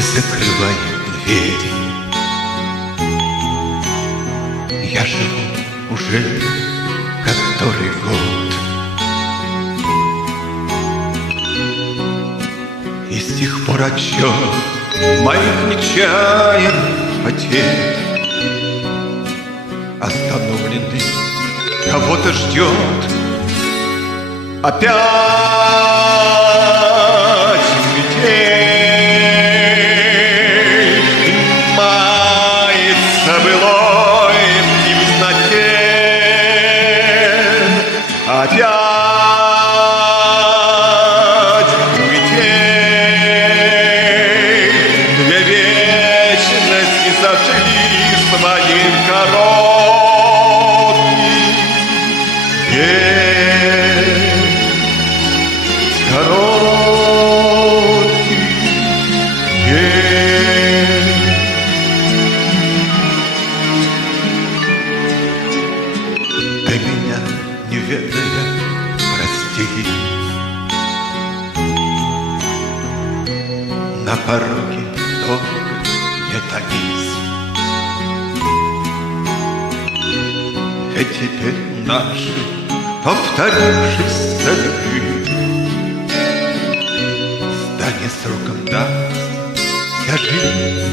закрывает двери. Я живу уже который год, и с тех пор отчет моих нечаянных потерь остановленный кого-то ждет. Опять метель и мается былой в темноте. Опять метель, две вечности сошлись в один короткий день. Короткий день. Ты меня, не ведая, прости. На пороге долго не томись. Ведь теперь наши повторившиеся любви станет сроком даст я жизнь.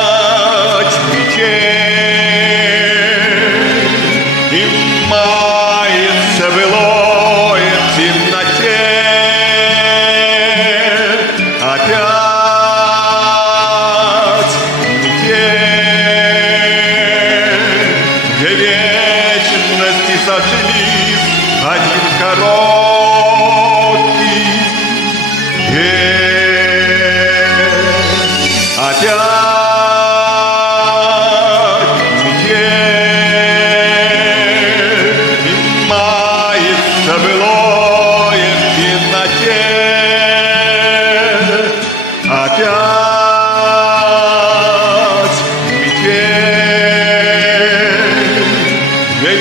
Опять метель и мается былой в темноте. Опять метель, две вечности сошлись в один короткий день. Опять метель и мается былое в темноте. Опять метель, две